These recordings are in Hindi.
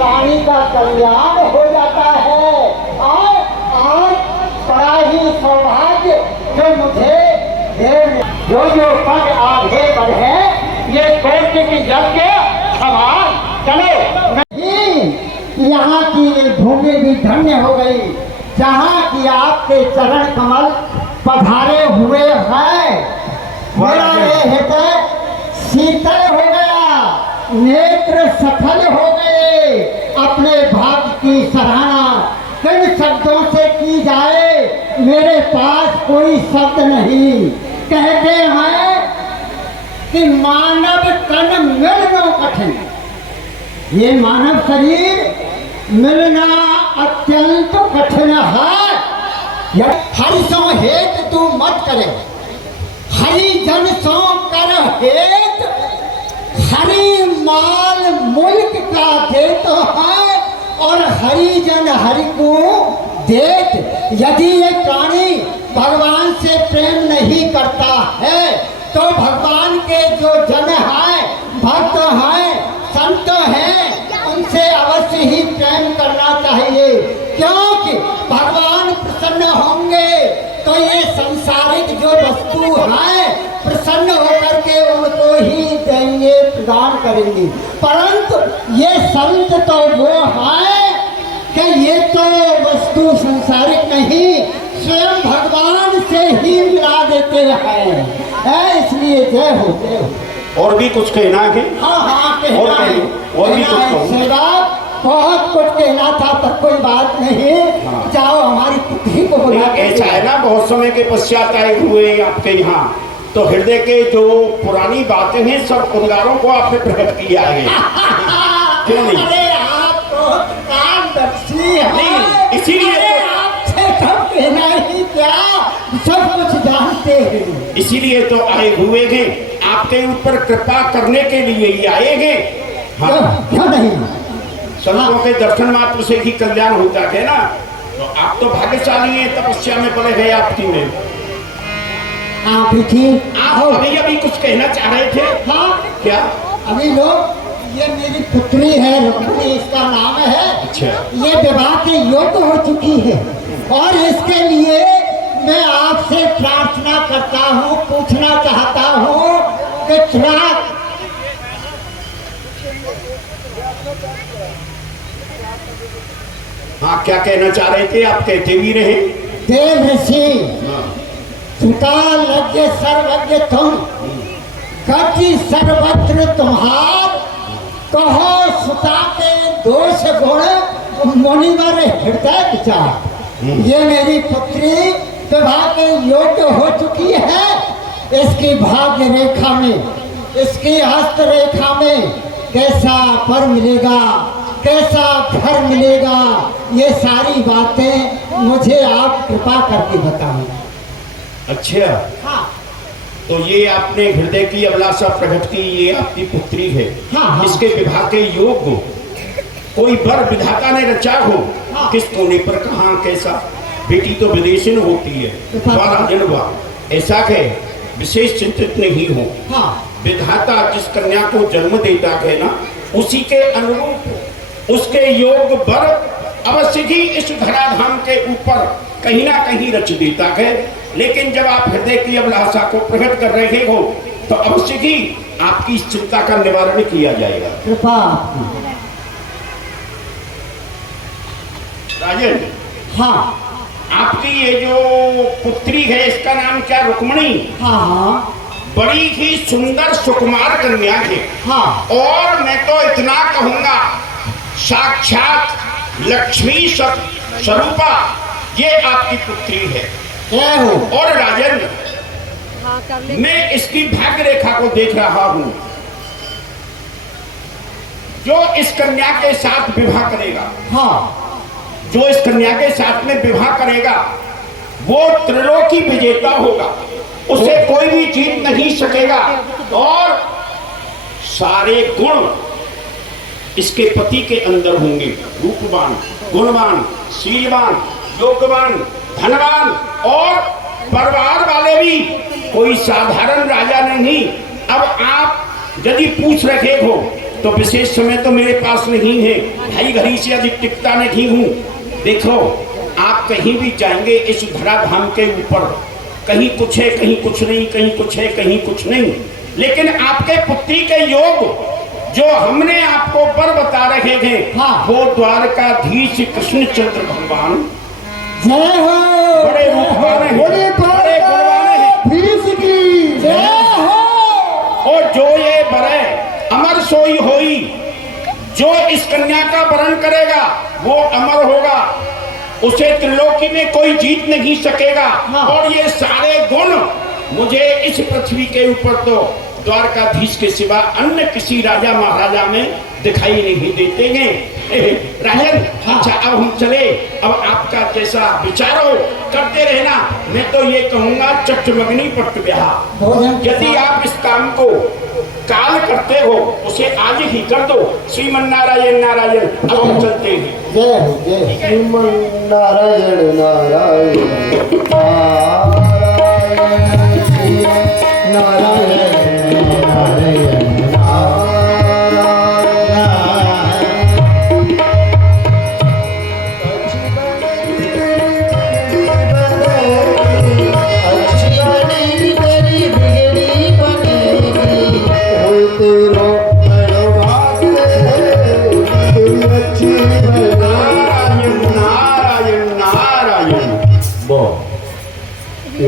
प्राणी का कल्याण हो जाता है। और बड़ा ही सौभाग्य जो मुझे जो पग आगे बढ़े, ये कोटि की यज्ञ सवाल चलो नहीं। यहाँ की ये भूमि भी धन्य हो गई, जहाँ की आपके चरण कमल पधारे हुए हैं। मेरा ये हृदय शीतल हो गया, नेत्र सफल हो गए। अपने भाग्य की सराहना किन शब्दों से की जाए, मेरे पास कोई शब्द नहीं। कहते हैं कि मानव तन मिलना कठिन, ये मानव शरीर मिलना अत्यंत कठिन है। हरि सो हेत तू मत करे, हरि जन सो कर हेत। हरि माल मुल्क का देता है और हरि जन हरि को देत। यदि ये प्राणी भगवान से प्रेम नहीं करता है तो भगवान के जो जन हैं, भक्त हैं, संत हैं, उनसे अवश्य ही प्रेम करना चाहिए। क्योंकि भगवान प्रसन्न होंगे तो ये संसारिक जो वस्तु है प्रसन्न होकर के उनको ही देंगे, प्रदान करेंगे। परंतु ये संत तो वो है कि ये तो वस्तु संसारिक नहीं, स्वयं भगवान से ही मिला देते हैं। इसलिए जय हो, जय हो। और भी कुछ कहना है? हाँ और भी कुछ कहूँ? बहुत कुछ कहना था पर कोई बात नहीं। हाँ। जाओ हमारी पुत्री को बुला। ऐसा है ना, बहुत समय के पश्चात आए हुए आपके यहाँ, तो हृदय के जो पुरानी बातें हैं सब उद्गारों को आपने प्रकट किया है। क्यों नहीं? अरे आप तो कामदर्शी हैं, इसीलिए आपसे सब कहना ही क्या, सब कुछ जानते हैं। इसीलिए तो आए हुए हैं, आपके ऊपर कृपा करने के लिए ही आए हैं। क्यों नहीं? संतों के दर्शन मात्र से ही कल्याण होता है ना। तो आप तो भाग्यशाली हैं, तपस्या में पड़े गए आपकी में। आप भी थी। आप अभी कुछ कहना चाह रहे थे? हाँ क्या? अभी लोग, ये मेरी पुत्री है रुक्मिणी, इसका नाम है। अच्छा। ये विवाह के योग्य हो चुकी है और इसके लिए मैं आपसे प्रार्थना करता हूँ, पूछना चाहता हूँ कि थोड़ा हाँ, क्या कहना चाह रहे थे आप? कहते भी रहे। देव ऋषि सुता लज्ञ सर्वज्ञ तुम, गति सर्वत्र तुम्हार। कहो सुता के दोष गुण, मुनिवर हृदय विचार। ये मेरी पुत्री विवाह के योग्य हो चुकी है। इसकी भाग्य रेखा में, इसकी हस्त रेखा में कैसा वर मिलेगा, कैसा घर मिलेगा, ये सारी बातें मुझे आप कृपा करके बताओ। अच्छा। हाँ। तो ये आपने हृदय की अभिलाषा प्रकट की, ये आपकी पुत्री है। हाँ। इसके विवाह के योग्य कोई वर विधाता ने रचा हो। हाँ। किस कोने पर, कहाँ, कैसा? बेटी तो विदेशी होती है, ऐसा है, विशेष चिंतित नहीं हो। हाँ। विधाता जिस कन्या को जन्म देता है ना, उसी के अनुरूप उसके योग वर अवश्य ही इस धराधाम के ऊपर कहीं ना कहीं रच देता है। लेकिन जब आप हृदय की अभिलाषा को प्रकट कर रहे हो तो अवश्य ही आपकी इस चिंता का निवारण किया जाएगा। कृपा। राजन। हाँ। आपकी ये जो पुत्री है इसका नाम क्या? रुक्मिणी। हाँ। बड़ी ही सुंदर सुकुमार कन्या है। हाँ। और मैं तो इतना कहूंगा, साक्षात लक्ष्मी स्वरूपा ये आपकी पुत्री है। और राजन, मैं इसकी भाग्य रेखा को देख रहा हूं। जो इस कन्या के साथ विवाह करेगा, हाँ, जो इस कन्या के साथ में विवाह करेगा वो त्रिलोकी विजेता होगा, उसे कोई भी जीत नहीं सकेगा। और सारे गुण इसके पति के अंदर होंगे, रूपवान, गुणवान, शीलवान, योगवान, धनवान और परिवार वाले भी, कोई साधारण राजा नहीं। अब आप यदि पूछ रहे हो तो विशेष समय तो मेरे पास नहीं है, ढाई घड़ी से अधिक टिकता नहीं हूँ। देखो आप कहीं भी जाएंगे इस धराधाम के ऊपर, कहीं कुछ है कहीं कुछ नहीं, कहीं कुछ है कहीं कुछ नहीं, लेकिन आपके पुत्री के योग जो हमने आपको पर बता रहे थे, हाँ। वो द्वारकाधीश कृष्णचंद्र भगवान जय हो, बड़े रूपवान हैं, बड़े गुणवान हैं। धीश की जय हो। और जो ये बरे अमर सोई होई, जो इस कन्या का वरण करेगा वो अमर होगा, उसे त्रिलोकी में कोई जीत नहीं सकेगा। हाँ। और ये सारे गुण मुझे इस पृथ्वी के ऊपर तो द्वारकाधीश के सिवा अन्य किसी राजा महाराजा में दिखाई नहीं देते हैं। राजन, अच्छा अब हम चले, अब आपका जैसा विचारो करते रहना। मैं तो ये कहूंगा चट्टमगनी पट्ट ब्याह, यदि आप इस काम को काल करते हो उसे आज ही कर दो। श्रीमन नारायण नारायण। अब हम चलते हैं। जय हो, जय श्रीमन नारायण नारायण नारायण नारायण नारायण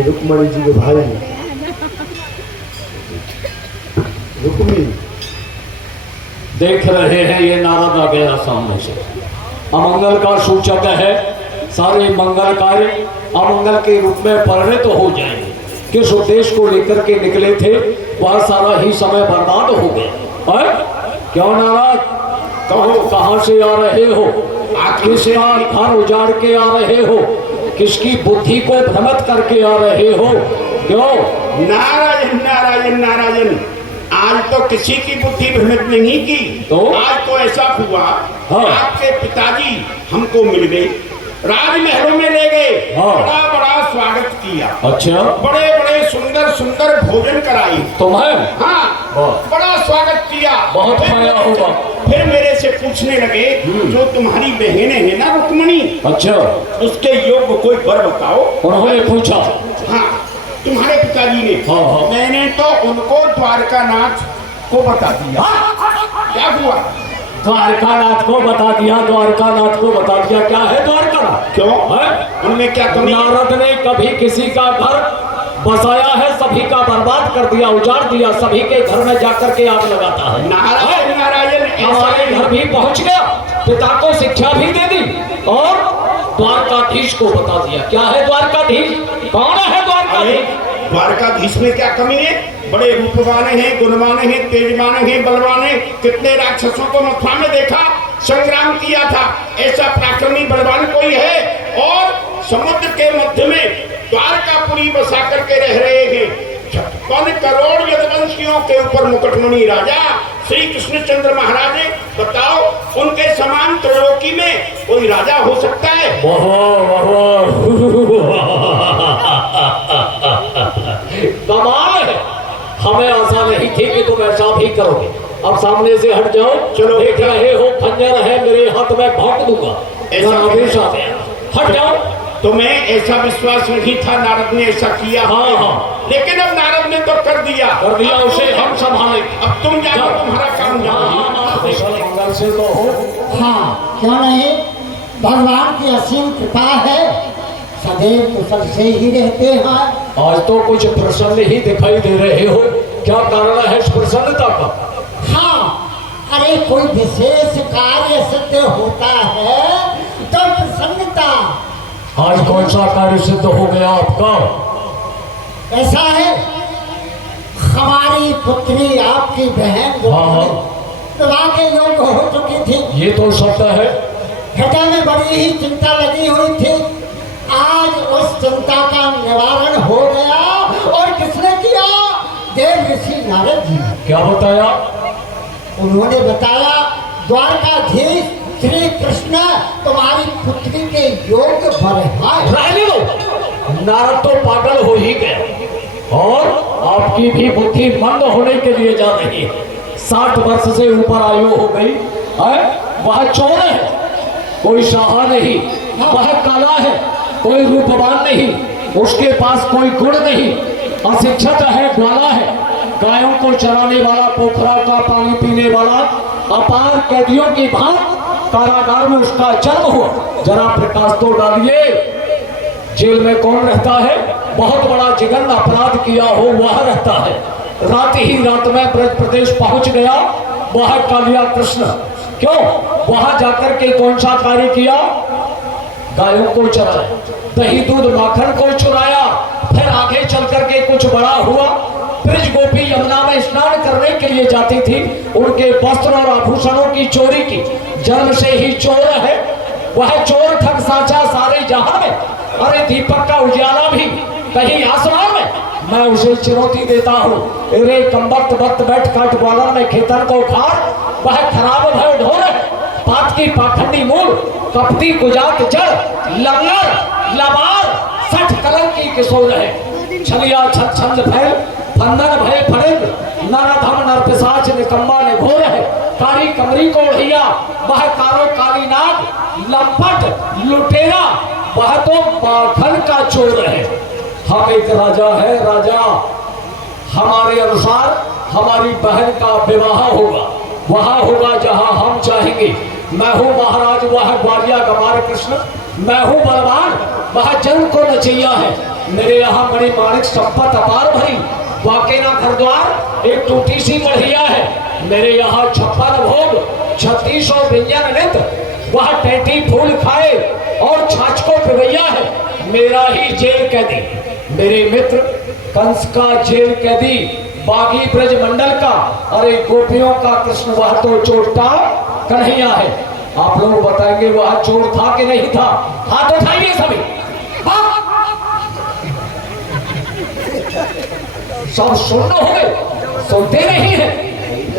रुक्मणी जी के भाई रुक्मी देख रहे हैं ये नारद आ गया सामने से। अमंगल का सूचक है, सारे मंगल कार्य अमंगल के रूप में परिणत हो जाएंगे। किस उद्देश्य को लेकर के निकले थे वह सारा ही समय बर्बाद हो गया। क्यों नारद, कहो कहां से आ रहे हो, किसका घर उजाड़ के आ रहे हो, किसकी बुद्धि को भ्रमित करके आ रहे हो? क्यों? नारायण नारायण नारायण। आज तो किसी की बुद्धि भ्रमित नहीं की, तो आज तो ऐसा हुआ, हाँ। आपके पिताजी हमको मिल गए, राजमहलों में ले गए, हाँ। बड़ा बड़ा स्वागत किया, अच्छा, बड़े बड़े सुंदर सुंदर भोजन कराई तुम्हें? हाँ, वाह। बड़ा स्वागत किया। बहुत माया होगा। फिर मेरे से पूछने लगे, जो तुम्हारी बहनें हैं ना रुक्मणी, अच्छा, उसके योग्य कोई वर बताओ। उन्होंने पूछा? हाँ, तुम्हारे पिताजी ने। हाँ, हाँ। मैंने तो उनको द्वारकानाथ को बता दिया। क्या हुआ? द्वारकानाथ को बता दिया, द्वारकानाथ को बता दिया। क्या है द्वारकानाथ? क्यों? है? उनमें क्या कमी? नारद ने कभी किसी का घर बसाया है, सभी का बर्बाद कर दिया, उजाड़ दिया, सभी के घर में जाकर के आग लगाता है। नारायण नारायण। हमारे घर भी पहुंच गया, पिता को शिक्षा भी दे दी और द्वारकाधीश को बता दिया। क्या है द्वारकाधीश? कौन है द्वारकाधीश? द्वारकाधीश में क्या कमी है? बड़े रूपवान हैं, गुणवान हैं, तेजवान हैं, बलवान हैं। कितने राक्षसों को मथुरा में देखा, संग्राम किया था। ऐसा पराक्रमी बलवान कोई है? और समुद्र के मध्य में द्वारकापुरी बसा करके रह रहे हैं 56 करोड़ यदुवंशियों के ऊपर मुकुटमणि राजा श्री कृष्णचंद्र महाराज। बताओ, उनके समान त्रिलोकी में कोई राजा हो सकता है? कमाल है, हमें आशा नहीं थी कि तुम ऐसा भी करोगे। अब सामने से हट जाओ। चलो, देख रहे हो खंजर है मेरे हाथ में, भौंक दूंगा। ऐसा आदेश आ गया, हट जाओ। तुम्हें ऐसा विश्वास नहीं था नारद ने ऐसा किया? हाँ, हाँ। लेकिन अब नारद ने तो कर दिया, उसे हम संभालेंगे। अब तुम जाओ, तुम्हारा काम जाओ। मंगल से तो हो। हाँ, क्यों नहीं, भगवान की असीम कृपा है, सदैव कुशल से ही रहते हैं। आज तो कुछ प्रसन्न ही दिखाई दे रहे हो, क्या कारण है इस प्रसन्नता का? हाँ, अरे कोई विशेष कार्य सिद्ध होता है तो प्रसन्नता। आज कौन सा कार्य सिद्ध हो गया आपका? ऐसा है, हमारी पुत्री आपकी बहन विवाह के योग्य हो चुकी थी। ये तो सत्य है। हृदय में बड़ी ही चिंता लगी हुई थी। आज उस चिंता का निवारण हो गया। और किसने किया? देव ऋषि नारद जी। क्या बताया? उन्होंने बताया, द्वारकाधीश श्री कृष्ण तुम्हारी पुत्री के योग्य वर है। रहने दो, नारद तो पागल हो ही गए और आपकी भी बुद्धि मंद होने के लिए जा रही है। 60 वर्ष से ऊपर आयु हो गई है, वह चोर है, कोई शाह नहीं, वह काला है, कोई रूपवान नहीं, उसके पास कोई गुण नहीं, अशिक्षित है, ग्वाला है, गायों को चराने वाला, पोखरा का पानी पीने वाला, अपार कैदियों की भांति कारागार में उसका जन्म हुआ। जरा प्रकाश तो डालिए, जेल में कौन रहता है? बहुत बड़ा जिगन अपराध किया हो वह रहता है। रात ही रात में ब्रज प्रदेश पहुंच गया वह कालिया कृष्ण। क्यों? वहां जाकर के कौन सा कार्य किया? गायों को चराया, दही दूध माखन को चुराया, फिर आगे चल करके कुछ बड़ा हुआ। ब्रज गोपी यमुना में स्नान करने के लिए जाती थी, उनके वस्त्र और आभूषणों की चोरी की। जन्म से ही चोर है वह, चोर ठग साचा सारे जहां में। अरे दीपक का उजाला भी कहीं आसमान में। मैं उसे चुनौती देता हूँ, रे कंबत बत बैठ काट ग्वालन में खेतन को खाड़, वह खराब भय ढोर है, पात की पाखंडी मूल, कपटी गुजात जड़, लंगर लबार, सठ कलम की किशोर है। छलिया छत छंद फैल, फंदन भय फड़ेग, नरधम नर पिशाच निकम्मा ने घोर है। कारी कमरी को ओढ़िया, वह कारो काली नाग, लंपट लुटेरा, वह तो पाखंड का चोर है। हम एक राजा है, राजा हमारे अनुसार हमारी बहन का विवाह होगा, वहां होगा जहां हम चाहेंगे। मैं हूँ महाराज, वह ग्वालिया गमार कृष्ण, मैं हूँ बलवान, वह जंग को नचैया है। मेरे यहाँ बड़ी माणिक संपत्ति अपार भरी, वाकेना घर द्वार एक टूटी सी बढ़िया है। मेरे यहाँ 56 भोग 3600 व्यंजन नित, वह 33 फूल खाए और छाछ को पिबैया है। मेरा ही जेल कैदी, मेरे मित्र कंस का जेल कैदी, बागी ब्रज मंडल का, अरे गोपियों का कृष्ण, वह तो चोटा कन्हैया है। आप लोग बताएंगे वह चोर था कि नहीं था? हाथ उठाइए सभी। सब सुनना हो गए, सुनते नहीं है,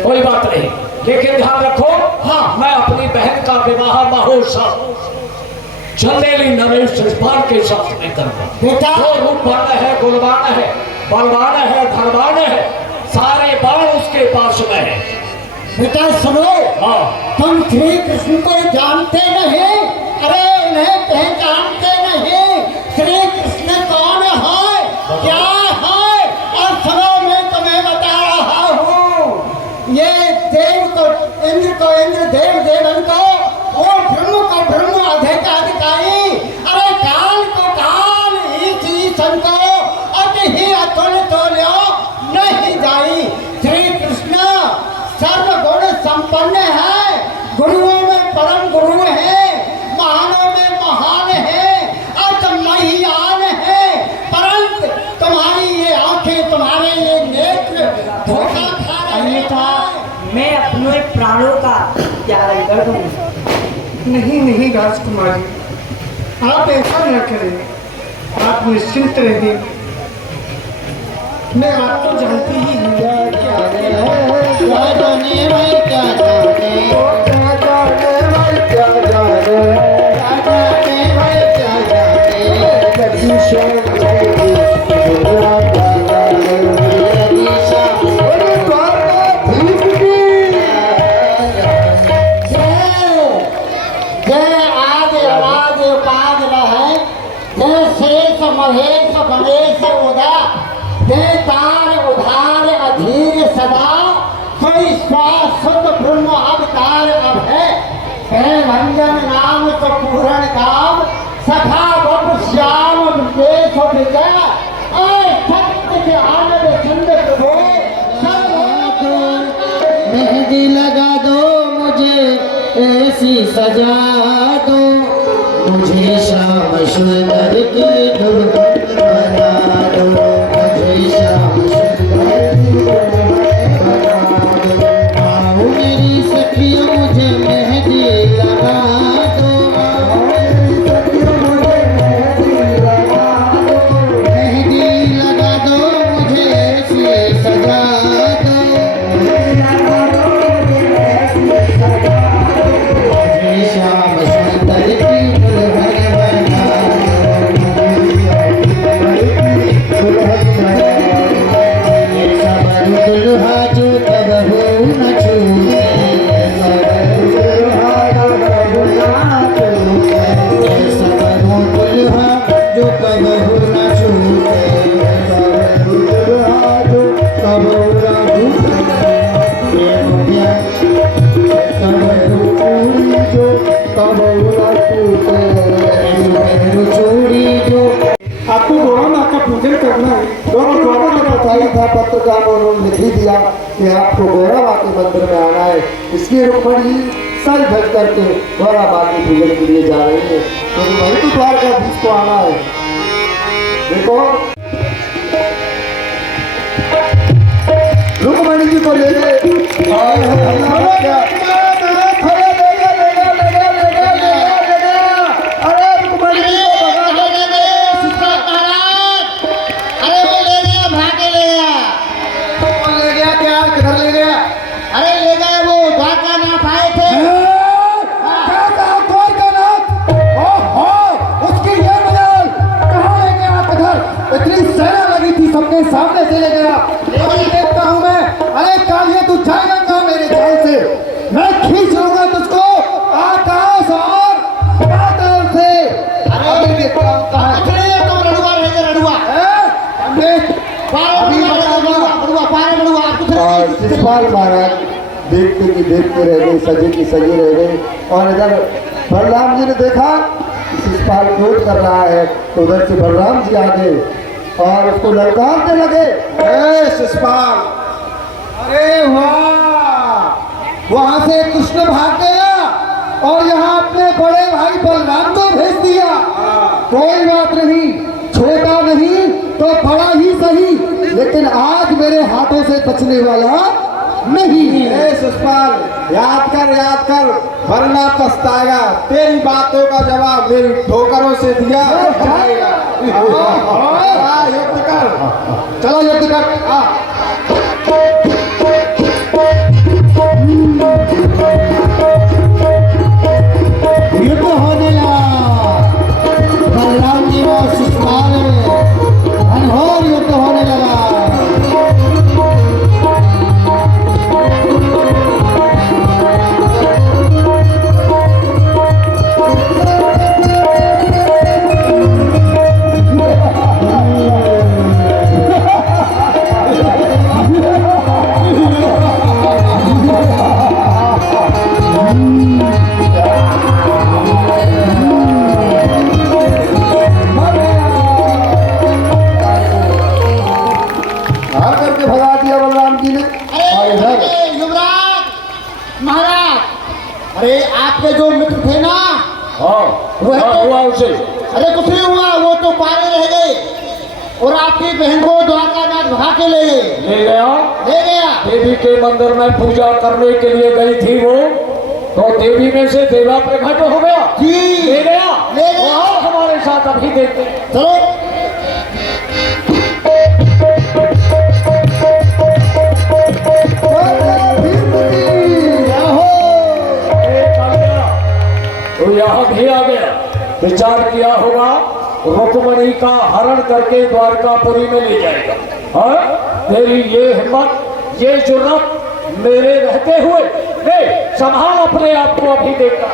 कोई बात नहीं, लेकिन ध्यान रखो। हाँ, मैं अपनी बहन का विवाह महोत्सव चंदेली नरेश जजमान के साथ में करूंगा। बेटा, वो रूपवान है, गुणवान है, बलवान है, धनवान है, सारे बाण उसके पास में है। बेटा सुनो, हाँ, तुम श्री कृष्ण को जानते नहीं, अरे उन्हें पहचानते नहीं। श्री कृष्ण कौन है, क्या है? और सुनो, मैं तुम्हें बता रहा हूँ, ये देव को इंद्र, देव देवन को, और ब्रह्म को ब्रह्म, अधिकारी, अरे काल को काल, ईशन को अति ही अतुल तुल्यो नहीं जाई। श्री कृष्ण सर्वगुण संपन्न है, गुरुओं में परम गुरु है, महानों में महान है, अतमहियान है। परंतु तुम्हारी ये आंखें, तुम्हारे ये नेत्र धोखा खा रहे हैं। मैं अपने प्राणों का त्याग कर दूंगा। नहीं राजकुमारी, आप ऐसा न करें, आप निश्चिंत रहिए। मैं आपको जानती ही हूँ। महेश गणेश उदा, देतार उधार अधीर सदा, कोई शुद्ध ब्रह्म अवतार अब है। भंजन नाम तो पूर्ण काम, सखा बप श्याम विदेश विजय, सत्य के आनंद सिंध प्रभु। मेहंदी लगा दो मुझे, ऐसी सजा दो मुझे, श्याम सुंदर की दुल्हन बना दो मुझे, श्याम सुंदर की दुल्हन बना दो। आओ मेरी सखियों मुझे मेहंदी लगा दो, आओ मेरी सखियों मुझे मेहंदी लगा दो, मेहंदी लगा दो मुझे ऐसी सजा दो, लगा दो मुझे ऐसी सजा दो मुझे, श्याम सुंदर की दुल्हन बना दो। का उन्होंने लिख ही दिया कि आपको गौरा माँ के मंदिर में आना है। इसलिए रुक्मणी जी सज धज करके गौरा माँ की पूजन के लिए जा रही है, क्योंकि वही तो द्वारकाधीश को आना है। देखो रुक्मणी जी को ले गए, सबके सामने से ले गया। वही देखता हूँ मैं, अरे कालिया तू जाएगा कहाँ मेरे जाल से? मैं खींच लूंगा तुझको आकाश और बादल से। अरे देखता हूँ कहाँ तो रड़ुआ रहेगा, रड़ुआ शिषपाल महाराज देखते की देखते रह गए, सजे की सजे रह गए। और इधर बलराम जी ने देखा शिषपाल क्रोध कर रहा है, तो उधर से बलराम जी आ गए और उसको ललकारने लगे। शिषपाल, अरे वाह, वहां से कृष्ण भाग गया और यहाँ अपने बड़े भाई बलराम को भेज दिया। कोई बात नहीं, छोटा नहीं तो बड़ा ही सही, लेकिन आज मेरे हाथों से बचने वाला नहीं। शिषपाल याद कर, वरना पछताएगा। तेरी बातों का जवाब मेरी ठोकरों से दिया जाएगा। युद्ध कर, चलो युद्ध कर। युद्ध होने लगा, बलराम जी और शिषपाल में घनघोर युद्ध होने लगा। अरे आपके जो मित्र थे ना, हुआ उसे? अरे कुछ नहीं हुआ, वो तो पारे रह गए और आपकी बहन को द्वारकानाथ भगा के ले गया। देवी के मंदिर में पूजा करने के लिए गई थी वो, तो देवी में से देवा प्रकट हो गया जी। ले गया। हमारे साथ अभी देखते हैं, चलो। तो यहाँ भी आ गया, विचार किया होगा रुक्मणी का हरण करके द्वारकापुरी में ले जाएगा। हाँ, तेरी ये हिम्मत, ये जुर्रत मेरे रहते हुए, ले संभाल अपने आप को, अभी देखता।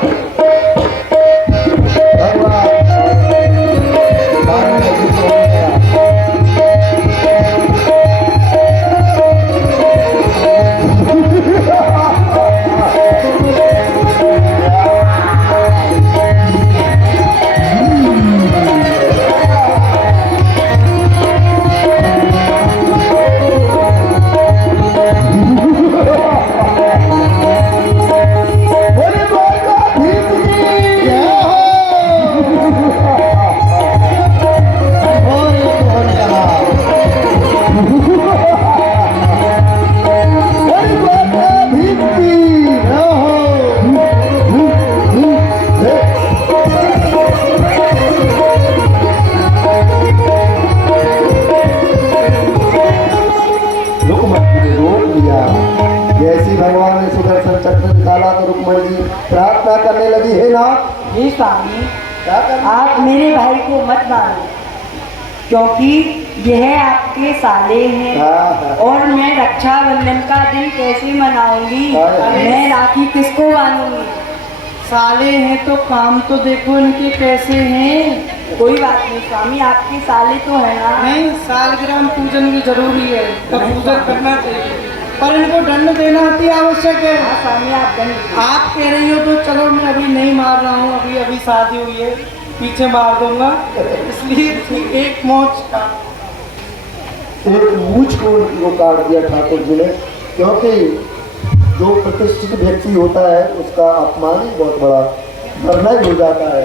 जैसी भगवान ने सुदर्शन चक्र निकाला तो रुक्मणी जी प्रार्थना करने लगी, है ना हे स्वामी, आप मेरे भाई को मत मारो, क्योंकि यह आपके साले हैं और मैं रक्षाबंधन का दिन कैसे मनाऊंगी? मैं राखी किसको बांधूंगी? साले हैं तो काम तो देखो इनके कैसे हैं। कोई बात नहीं स्वामी, आपके साले तो है ना। नहीं, सालगिरह पूजन की जरूरी है, तब पूजन करना चाहिए, पर इनको दंड देना अति आवश्यक है। हाँ स्वामी, आप दंड। आप कह रही हो तो चलो, मैं अभी नहीं मार रहा हूँ, अभी शादी हुई है, पीछे मार दूंगा, इसलिए एक मोच का एक मूछ को उनको काट दिया ठाकुर जी ने, क्योंकि जो प्रतिष्ठित व्यक्ति होता है उसका अपमान ही बहुत बड़ा निर्णय हो जाता है।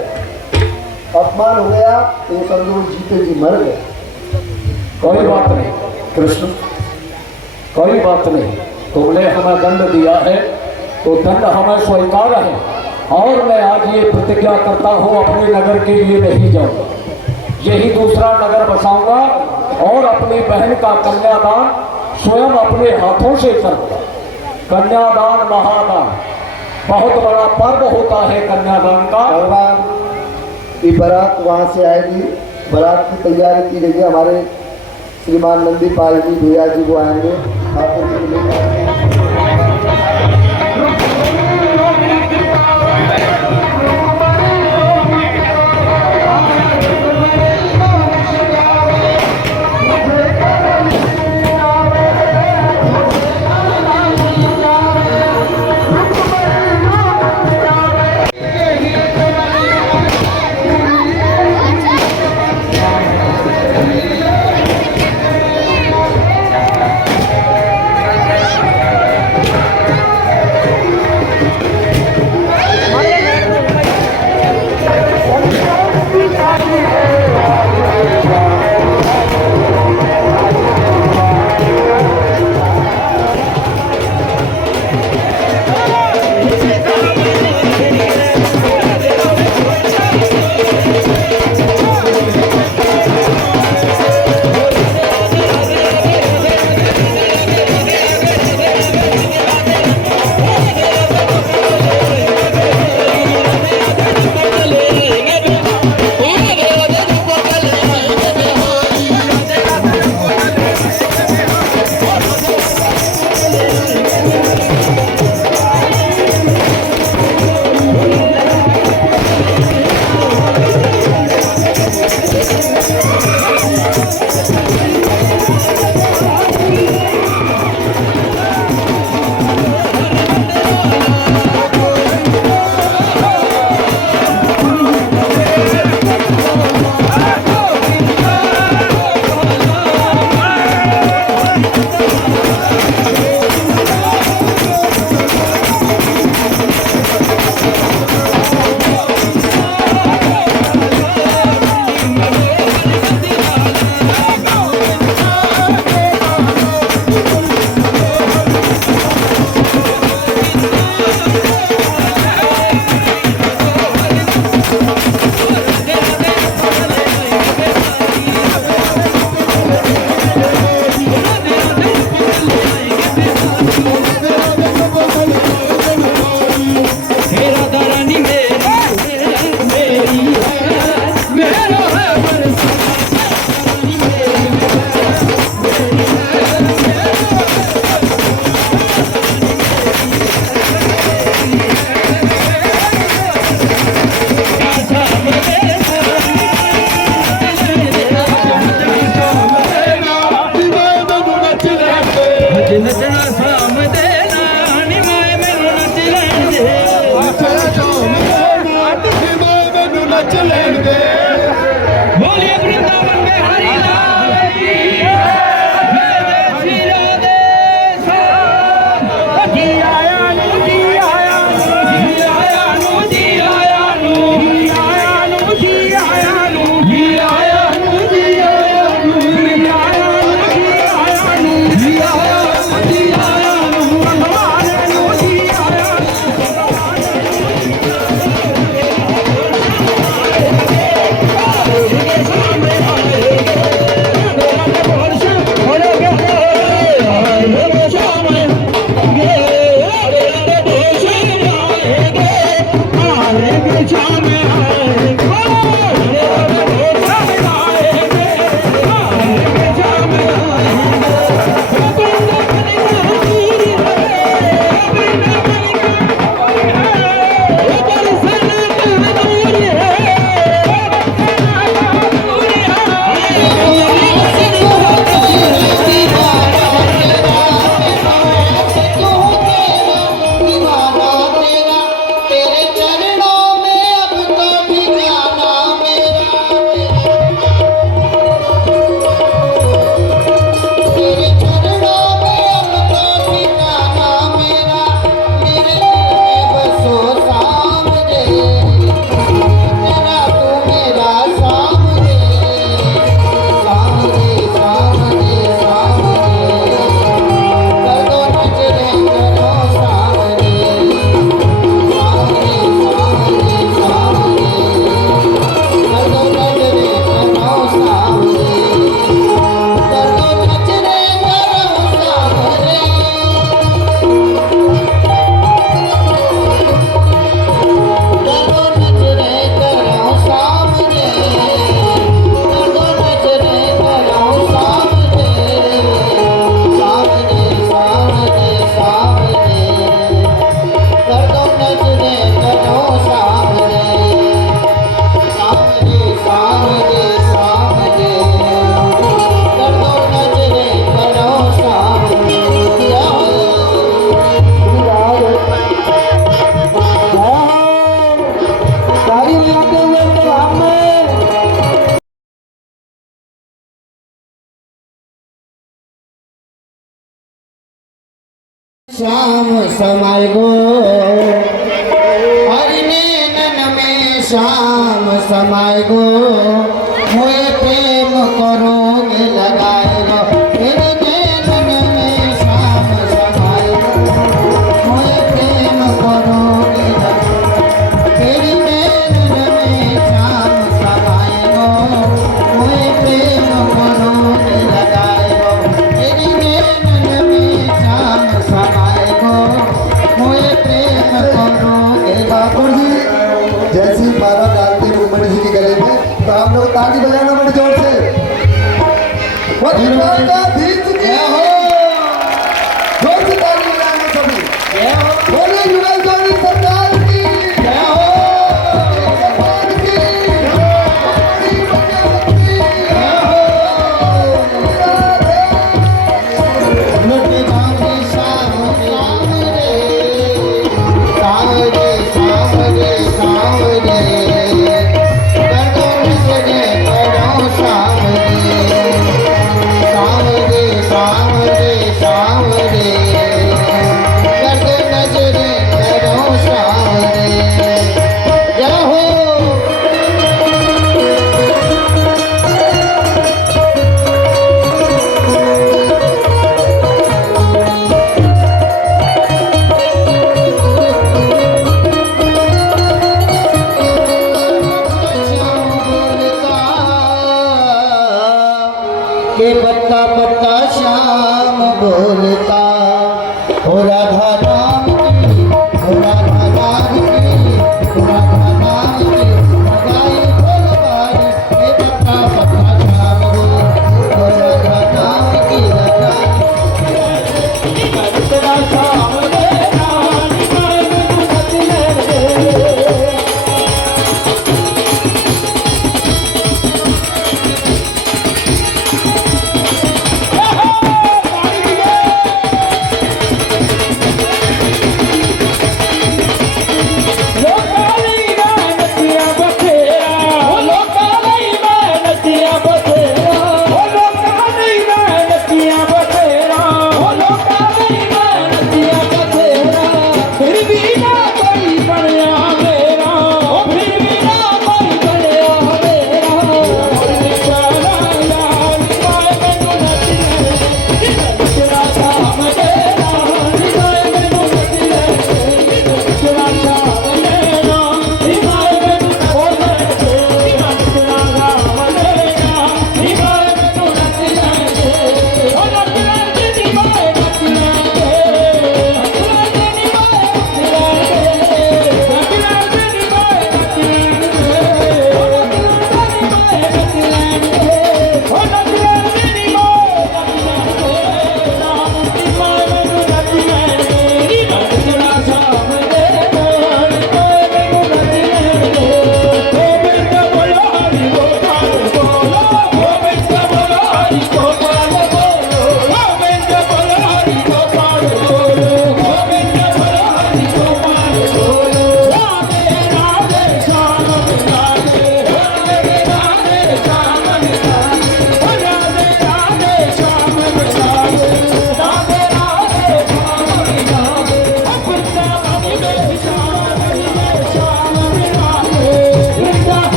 अपमान हो गया तो समझो जीते जी मर गए। कोई बात नहीं कृष्ण, कोई बात नहीं, तुमने हमें दंड दिया है तो दंड हमें स्वीकार है, और मैं आज ये प्रतिज्ञा करता हूँ अपने नगर के लिए नहीं जाऊंगा, यही दूसरा नगर बसाऊंगा और अपनी बहन का कन्यादान स्वयं अपने हाथों से करूंगा। कन्यादान महादान बहुत बड़ा पर्व होता है कन्यादान का। भगवान की बारात वहाँ से आएगी, बारात की तैयारी की गई है। हमारे श्रीमान नंदी पाल जी भैया जी वो आएंगे ठाकुर जी को लेकर। Yeah. श्याम समाय गो हरि नैनन में श्याम समाय गो मोए प्रेम करोगे लगाए गो तेरे नैनन में श्याम समाय गो मोए प्रेम करोगे तेरे नैनन में श्याम समाय गो मोए प्रेम करोगे लगाए गो तेरे नैनन में श्याम समाय गो मोए प्रेम करोगे ठाकुर जी जैसी माला डालते हैं उमड़ जी के गले में तो हम लोग ताली बजाना बड़ी जोर से वो द्वारकाधीश की हो जोर से ताली बजाना सभी बोले युगल स्वामी सरकार की जय हो भगवान की हमारी भगत की जय हो लुट जाऊंगी शाम सावरे सावरे सावरे गर्दन से करो सावरे सावरे सावरे गर्दन से करो सावरे जय हो के पत्ता पत्ता श्याम बोलता हो राधा राम की हो राधा राम की हो राधा राम की गाई बोलबारी के पत्ता पत्ता श्याम बोल हो राधा राम की Radha Shyam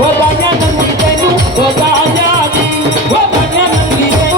Wadanya nangitenu, wadanya di, wadanya nangitenu.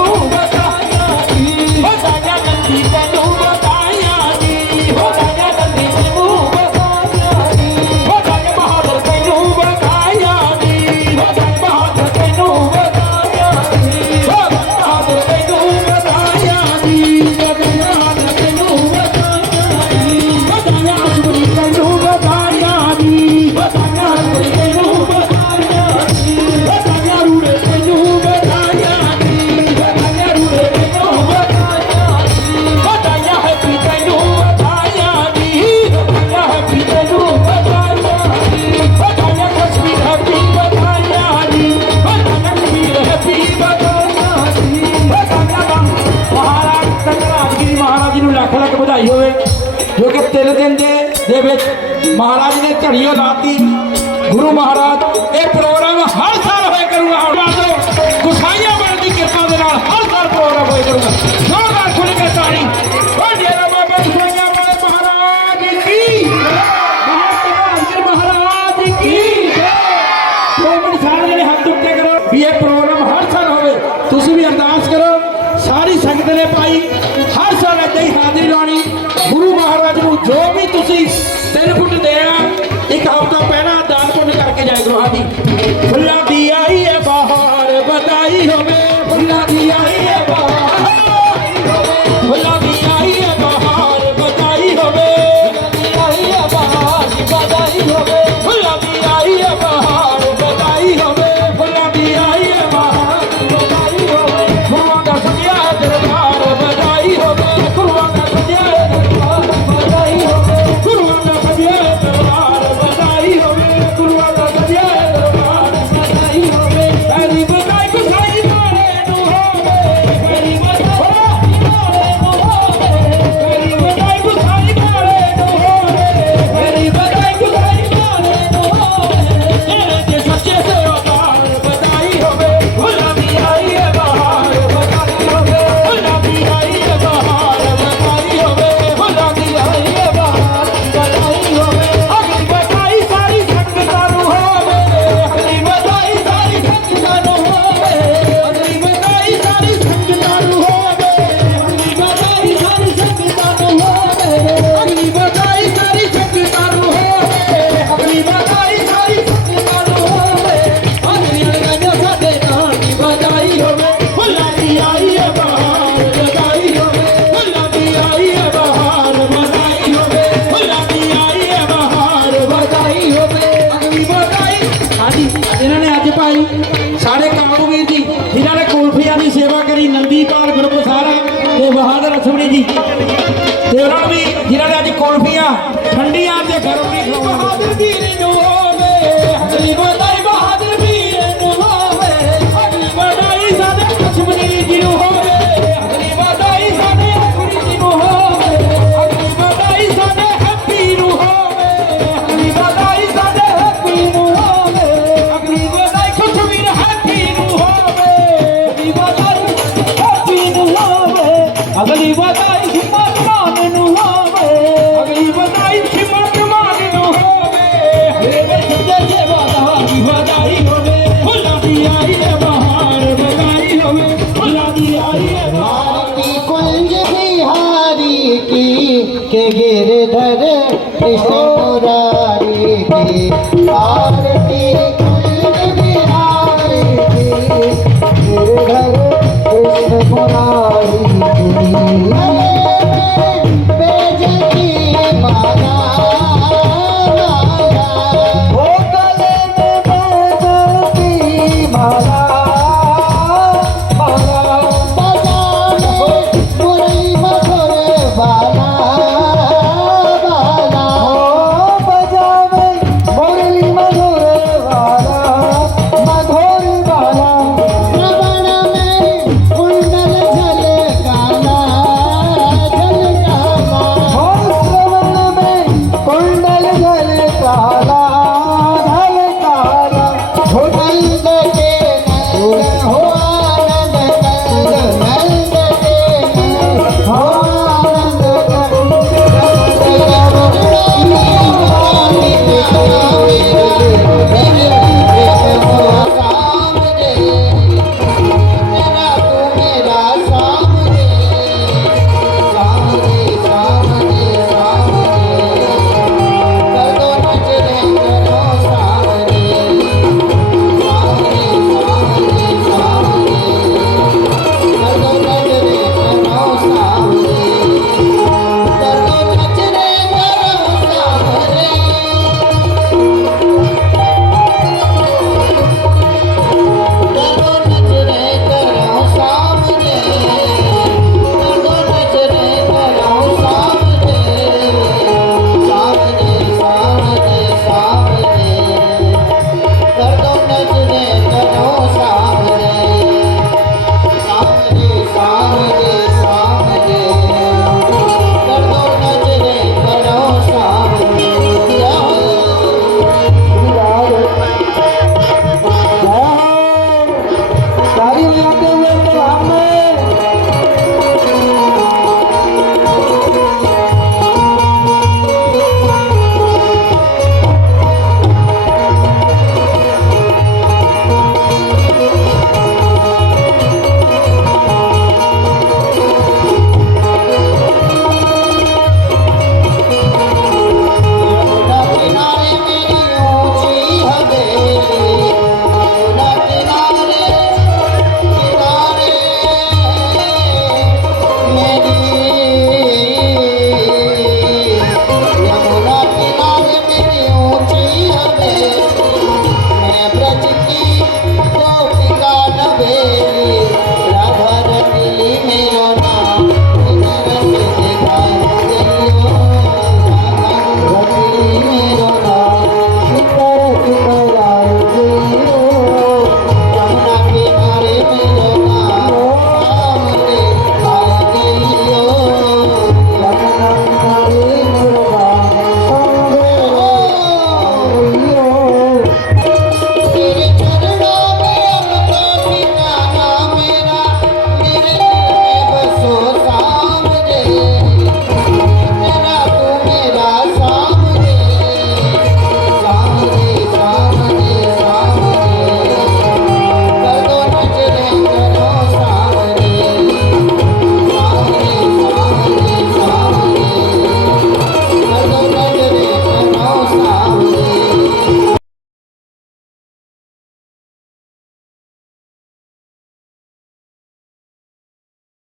ਵਧਾਈ ਹੋਵੇ ਜੋ ਕਿ 3 ਦਿਨ ਦੇ ਵਿੱਚ ਮਹਾਰਾਜ ਨੇ ਝੜੀਓ ਲਾਤੀ। ਗੁਰੂ ਮਹਾਰਾਜ ਇਹ ਪ੍ਰੋਗਰਾਮ ਹਰ ਸਾਲ ਹੋਇਆ ਕਰੂਗਾ। ਹੁਣ ਗੁਸਾਈਆਂ ਬਣ ਦੀ ਕਿਰਪਾ ਦੇ ਨਾਲ ਹਰ ਸਾਲ ਪ੍ਰੋਗਰਾਮ ਹੋਇਆ ਕਰੂਗਾ। ਜ਼ੋਰਦਾਰ ਖੁੱਲ੍ਹ ਕੇ ਤਾੜੀ ਓ ਡੇਰਾ ਬਾਬਾ ਗੁਸਾਈਆਂ ਵਾਲੇ ਮਹਾਰਾਜ ਕੀ ਮਹਾਰਾਜ ਕੀ 2 ਮਿੰਟ ਸਾਰੇ ਜਿਹੜੇ ਹੱਥ ਉੱਤੇ ਕਰੋ ਵੀ ਇਹ ਪ੍ਰੋਗਰਾਮ ਹਰ ਸਾਲ ਹੋਵੇ। ਤੁਸੀਂ ਵੀ ਅਰਦਾਸ ਕਰੋ। ਸਾਰੀ ਸੰਗਤ ਨੇ ਪਾਈ ਹਰ ਸਾਲ ਏਦਾਂ ਹੀ ਹਾਜ਼ਰੀ ਲਾਉਣੀ। ਗੁਰੂ ਮਹਾਰਾਜ ਨੂੰ ਜੋ ਵੀ ਤੁਸੀਂ 3 ਫੁੱਟ ਦੇਣਾ ਇੱਕ ਹਫ਼ਤਾ ਪਹਿਲਾਂ ਦਾਨ ਪੁੰਨ ਕਰਕੇ ਜਾਇਆ ਕਰੋ। ਹਾਂਜੀ ਫੁੱਲਾਂ ਦੀ ਆਈ ਹੈ ਬਹਾਰ ਵਧਾਈ ਹੋਵੇ। ਫੁੱਲਾਂ ਦੀ ਆਈ ਹੈ ਬਹਾਰ ਫੁੱਲਾਂ ਦੀ ਆਈ ਹੈ ਬਹਾਰ ਵਧਾਈ ਹੋਵੇ। ਫੁੱਲਾਂ ਦੀ ਆਈ ਹੈ ਬਹਾਰ ਵਧਾਈ ਹੋਵੇ। ਫੁੱਲਾਂ ਦੀ ਆਈ ਹੈ ਬਹਾਰ ਵਧਾਈ ਹੋਵੇ। ਫੁੱਲਾਂ ਦੀ ਆਈ ਹੈ ਬਹਾਰ ਵਧਾਈ ਹੋਵੇ। ਗੁਰੂਆਂ ਦਾ ਸਜਿਆ ਦਰਬਾਰ ਵਧਾਈ ਹੋਵੇ। ਗੁਰੂਆਂ ਦਾ ਸਜਿਆ ਦਰਬਾਰ ਵਧਾਈ ਹੋਵੇ। ਗੁਰੂਆਂ ਦਾ ਸਜਿਆ ਦਰਬਾਰ ਵਧਾਈ ਹੋਵੇ। ਗੁਰੂਆਂ ਦਾ ਸਜਿਆ ਦਰਬਾਰ ਵਧਾਈ ਹੋਵੇ। ਐਨੀ ਵਧਾਈ ਗੁਸਾਈ ਵਾਲੇ ਨੂੰ ਹੋਵੇ। ਐਨੀ ਵਧਾਈ ਵਾਲੇ ਨੂੰ ਹੋਵੇ। ਐਨੀ ਵਧਾਈ ਗੁਸਾਈ ਵਾਲੇ ਨੂੰ ਹੋਵੇ। ਐਨੀ ਵਧਾਈ ਗੁਸਾਈ ਵਾਲੇ ਨੂੰ ਹੋਵੇ। ਤੇਰੇ ਸੱਚੇ ਸੇਵਾਦਾਰ ਵਧਾਈ ਹੋਵੇ। ਫੁੱਲਾਂ ਦੀ ਆਈ ਹੈ ਬਹਾਰ ਵਧਾਈ ਹੋਵੇ। ਫੁੱਲਾਂ ਦੀ ਆਈ ਹੈ ਬਹਾਰ ਵਧਾਈ ਹੋਵੇ। ਫੁੱਲਾਂ ਦੀ ਆਈ ਹੈ ਬਹਾਰ ਵਧਾਈ ਹੋਵੇ। ਅਗਲੀ ਵਧਾਈ ਸਾਰੀ ਸੰਗਤਾਂ ਨੂੰ ਹੋਵੇ। ਅਗਲੀ ਵਧਾਈ ਸਾਰੀ ਸੰਗਤਾਂ ਨੂੰ ਹੋਵੇ। ਅਗਲੀ ਵਧਾਈ ਸਾਰੀ ਸੰਗਤਾਂ ਨੂੰ ਹੋਵੇ। ਅਗਲੀ ਵਧਾਈ ਸਾਰੀ ਸੰਗਤਾਂ ਨੂੰ ਹੋਵੇ। ਅਗਲੀ ਵਧਾਈ ਸਾਰੀ ਸੰਗਤਾਂ ਨੂੰ ਹੋਵੇ। ਅਗਲੀ ਵਧਾਈ ਸਾਰੀ ਸੰਗਤਾਂ ਨੂੰ ਹੋਵੇ। ਅਗਲੀ ਲਗਾਈਆਂ ਸਾਡੇ ਨਾਂ ਦੀ ਵਧਾਈ ਹੋਵੇ। ਫੁੱਲਾਂ ਦੀ ਆਈ ਹੈ ਬਹਾਰ ਵਧਾਈ ਹੋਵੇ। ਫੁੱਲਾਂ ਦੀ ਆਈ ਹੈ ਬਹਾਰ ਵਧਾਈ ਹੋਵੇ। ਫੁੱਲਾਂ ਦੀ ਆਈ ਹੈ ਬਹਾਰ ਵਧਾਈ ਹੋਵੇ। ਅਗਲੀ ਵਧਾਈ ਹਾਂਜੀ ਇਹਨਾਂ ਨੇ ਅੱਜ ਭਾਈ ਸਾਡੇ ਕਾਬੂ ਵੀਰ ਜੀ ਜਿਨ੍ਹਾਂ ਨੇ ਕੁਲਫੀਆਂ ਦੀ ਸੇਵਾ ਕਰੀ ਨੰਦੀਪਾਲ ਗਰੁੱਪ ਸਾਰਾ ਤੇ ਬਹਾਦਰ ਅਸਵੜੀ ਜੀ ਤੇ ਉਹਨਾਂ ਨੂੰ ਵੀ ਜਿਨ੍ਹਾਂ ਨੇ ਅੱਜ ਕੁਲਫੀਆਂ ਠੰਡੀਆਂ ਤੇ ਗਰਮ ਵੀ ਖਵਾਉਣੀਆਂ। ਬਹਾਦਰ ਜੀ ਨੇ ਜੋ